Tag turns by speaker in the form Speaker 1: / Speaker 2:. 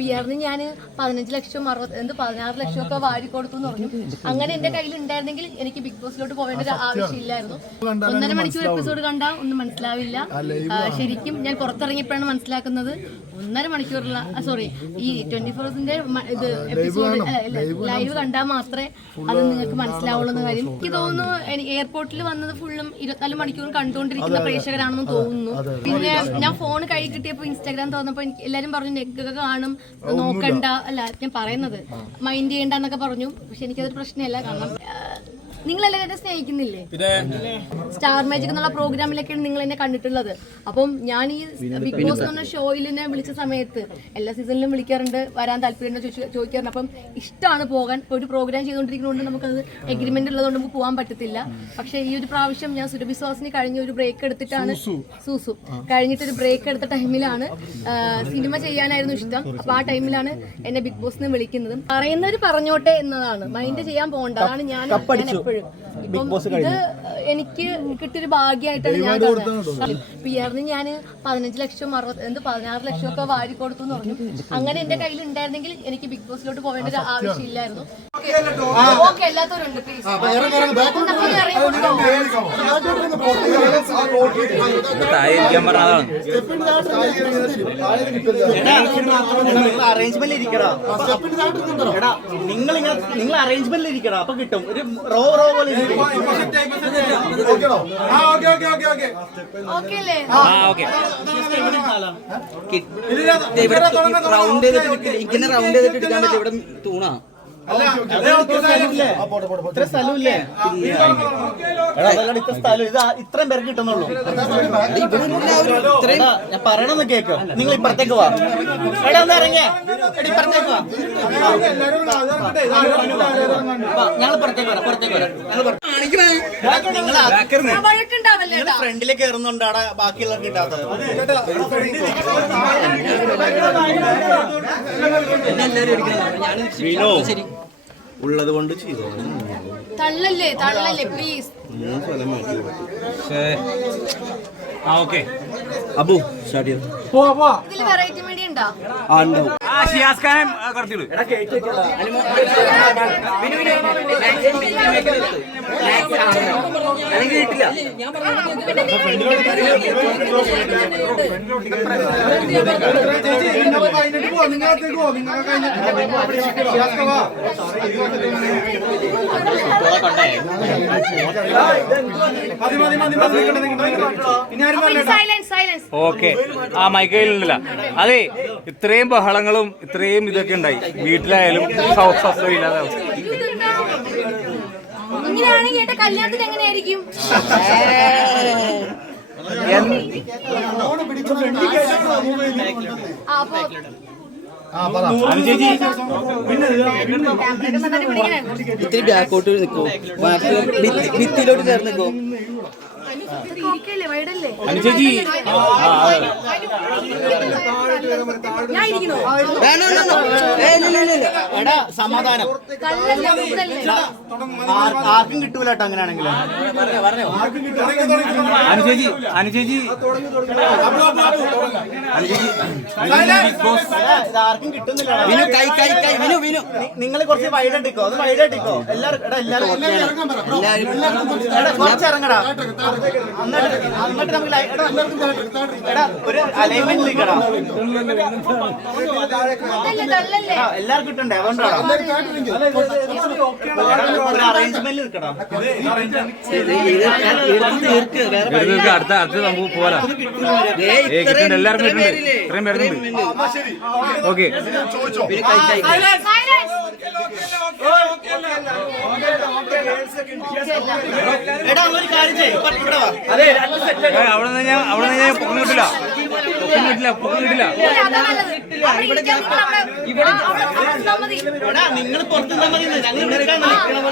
Speaker 1: P ആറിന് ഞാൻ പതിനഞ്ച് ലക്ഷം അറുപത് എന്ത് പതിനാറ് ലക്ഷം ഒക്കെ വാരി കൊടുത്തു എന്ന് പറഞ്ഞു. അങ്ങനെ എന്റെ കയ്യിൽ ഉണ്ടായിരുന്നെങ്കിൽ എനിക്ക് ബിഗ് ബോസിലോട്ട് പോകേണ്ട ഒരു ആവശ്യമില്ലായിരുന്നു. ഒന്നര മണിക്കൂർ എപ്പിസോഡ് കണ്ടാൽ ഒന്നും മനസ്സിലാവില്ല. ശരിക്കും ഞാൻ പുറത്തിറങ്ങിയപ്പോഴാണ് മനസ്സിലാക്കുന്നത് ഒന്നര മണിക്കൂറുള്ള സോറി ഈ ട്വന്റി ഫോർസിന്റെ ഇത് എപ്പിസോഡ് ലൈവ് കണ്ടാൽ മാത്രമേ അത് നിങ്ങൾക്ക് മനസ്സിലാവുള്ളൂ എന്ന കാര്യം. എനിക്ക് തോന്നുന്നു എയർപോർട്ടിൽ വന്നത് ഫുള്ളും ഇരുപത്തിനാല് മണിക്കൂറും കണ്ടുകൊണ്ടിരിക്കുന്ന പ്രേക്ഷകരാണെന്ന് തോന്നുന്നു. പിന്നെ ഞാൻ ഫോൺ കൈ കിട്ടിയപ്പോൾ ഇൻസ്റ്റാഗ്രാം തോന്നപ്പോൾ എനിക്ക് എല്ലാവരും പറഞ്ഞു നെഗൊക്കെ കാണും. നോക്കണ്ട. അല്ല ഞാൻ പറയുന്നത് മൈൻഡ് ചെയ്യണ്ട എന്നൊക്കെ പറഞ്ഞു. പക്ഷെ എനിക്കതൊരു പ്രശ്നമല്ല. കാരണം നിങ്ങളെല്ലാവരും എന്നെ സ്നേഹിക്കുന്നില്ലേ? സ്റ്റാർ മാജിക് എന്നുള്ള പ്രോഗ്രാമിലൊക്കെയാണ് നിങ്ങൾ എന്നെ കണ്ടിട്ടുള്ളത്. അപ്പം ഞാൻ ഈ ബിഗ് ബോസ് എന്ന ഷോയിൽ എന്നെ വിളിച്ച സമയത്ത് എല്ലാ സീസണിലും വിളിക്കാറുണ്ട്. വരാൻ താല്പര്യം ചോദിക്കാറുണ്ട്. അപ്പം ഇഷ്ടമാണ് പോകാൻ. ഒരു പ്രോഗ്രാം ചെയ്തുകൊണ്ടിരിക്കുന്നതുകൊണ്ട് നമുക്കത് എഗ്രിമെന്റ് ഉള്ളതുകൊണ്ട് നമുക്ക് പോകാൻ പറ്റത്തില്ല. പക്ഷെ ഈ ഒരു പ്രാവശ്യം ഞാൻ സുരഭി സ്വാസിന് കഴിഞ്ഞ ഒരു ബ്രേക്ക് എടുത്തിട്ടാണ് സൂസു. കഴിഞ്ഞിട്ട് ഒരു ബ്രേക്ക് എടുത്ത ടൈമിലാണ് സിനിമ ചെയ്യാനായിരുന്നു ഇഷ്ടം. അപ്പൊ ആ ടൈമിലാണ് എന്നെ ബിഗ് ബോസിന് വിളിക്കുന്നത്. പറയുന്നവർ പറഞ്ഞോട്ടെ എന്നതാണ്. മൈൻഡ് ചെയ്യാൻ പോകണ്ട. അതാണ് ഞാൻ ഞാൻ എപ്പോഴും ഇപ്പം ഇത് എനിക്ക് കിട്ടിയൊരു ഭാഗ്യമായിട്ടാണ് ഞാൻ കാണുന്നത് പി ആറിന് ഞാൻ പതിനഞ്ച് ലക്ഷം അറുപത് എന്ത് പതിനാറ് ലക്ഷം ഒക്കെ വാരി കൊടുത്തു എന്ന് പറഞ്ഞു അങ്ങനെ എന്റെ കയ്യിൽ ഉണ്ടായിരുന്നെങ്കിൽ എനിക്ക് ബിഗ് ബോസിലോട്ട് പോകേണ്ട ഒരു ആവശ്യമില്ലായിരുന്നു ഓക്കെ
Speaker 2: തായിരിക്കാൻ പറഞ്ഞ അതാണ്
Speaker 3: നിങ്ങൾ അറേഞ്ച്മെന്റ് ഇരിക്കടാ എടാ നിങ്ങൾ അറേഞ്ച്മെന്റിൽ ഇരിക്കടാ അപ്പൊ കിട്ടും ഒരു റോ പോലെ
Speaker 2: റൗണ്ട് ചെയ്തിട്ട് ഇങ്ങനെ റൗണ്ട് ചെയ്തിട്ട് എടുക്കാൻ പറ്റും ഇവിടെ തൂണാ?
Speaker 3: ഇത്ര സ്ഥലമില്ലേ? ഇത്ര സ്ഥലം ഇത് ഇത്രയും പേർക്ക് കിട്ടുന്നുള്ളൂ. ഞാൻ പറയണമെന്ന് കേക്ക്. നിങ്ങൾ ഇപ്പുറത്തേക്ക് വാ. എടാ ഒന്ന് ഇറങ്ങിയേ. ഇപ്പുറത്തേക്ക് വാ. ഞങ്ങൾ പുറത്തേക്ക് വരാം പുറത്തേക്ക് വരാം. ഞങ്ങൾ നിങ്ങൾ
Speaker 1: വഴക്കുണ്ടാവല്ലേ
Speaker 3: നിങ്ങൾ ഫ്രണ്ടിൽ കയറുന്നുണ്ട് അവിടെ ബാക്കിയുള്ളവർക്ക് കിട്ടാത്തത്
Speaker 2: വീണോ ശരി.
Speaker 3: ഉള്ളത് കൊണ്ട് ചെയ്തോ?
Speaker 1: തള്ളല്ലേ തള്ളല്ലേ പ്ലീസ്
Speaker 2: ആ ഓക്കെ
Speaker 3: അബു. സ്റ്റാർട്ട് ചെയ്യാം.
Speaker 1: ഇതിൽ വെറൈറ്റി മീഡിയ ഉണ്ടോ?
Speaker 3: ആ ഉണ്ടാവും
Speaker 2: ആ ഷിയാസ് ഖാൻ കടത്തിയുള്ളൂ
Speaker 1: സൈലൻസ് സൈലൻസ്
Speaker 2: ഓക്കെ. ആ മൈക്കയിലില്ല അതെ ഇത്രയും ബഹളങ്ങളും ഇത്രയും ഇതൊക്കെ ഉണ്ടായി. വീട്ടിലായാലും ഇല്ലാതെ അവസ്ഥ.
Speaker 1: ഇങ്ങനെയാണെങ്കിൽ എന്റെ കല്യാണത്തിന് എങ്ങനെയായിരിക്കും? പിടിക്കണേ
Speaker 3: ഇത്തിരി ബാക്കോട്ട് നിൽക്കോ ഭിത്തിയിലോട്ട് ചേർന്ന് നിൽക്കോ
Speaker 2: അനുചേച്ചി
Speaker 3: എടാ സമാധാനം. ആർക്കും കിട്ടൂല കേട്ടോ അങ്ങനെയാണെങ്കിൽ
Speaker 2: അനുചേച്ചി അനുചേച്ചി ബോസ്
Speaker 3: ഇത് ആർക്കും കിട്ടുന്നില്ല
Speaker 2: വിനു കൈ കൈ കൈ. വിനു വിനു.
Speaker 3: നിങ്ങൾ കുറച്ച് വൈഡ് ഇട്ടിക്കോ? അത് വൈഡ് ഇട്ടിക്കോ? എല്ലാവരും എടാ എല്ലാരും എടാ കുറച്ച് ഇറങ്ങടാ. ഒരു എല്ലാവർക്കും അതുകൊണ്ടാണ് ഒരു അറേഞ്ച്മെന്റ്
Speaker 2: അടുത്ത നമുക്ക് പോരാ എല്ലാവർക്കും കിട്ടുന്നുണ്ട് ഇത്രയും ഓക്കെ
Speaker 1: സൈലൻസ്
Speaker 3: എടാ ഒരു കാര്യം ചെയ്യ്. വാ.
Speaker 2: അവിടെ നിന്ന് ഞാൻ അവിടെ നിന്ന് ഞാൻ പൊക്കം കിട്ടില്ല പൊക്കം കിട്ടില്ല പൊക്കം കിട്ടില്ല
Speaker 1: ഇരിക്കാൻ
Speaker 3: നിങ്ങൾ പുറത്തുനിന്നാ മതി ഞങ്ങൾ ഇവിടെ നിൽക്കണം.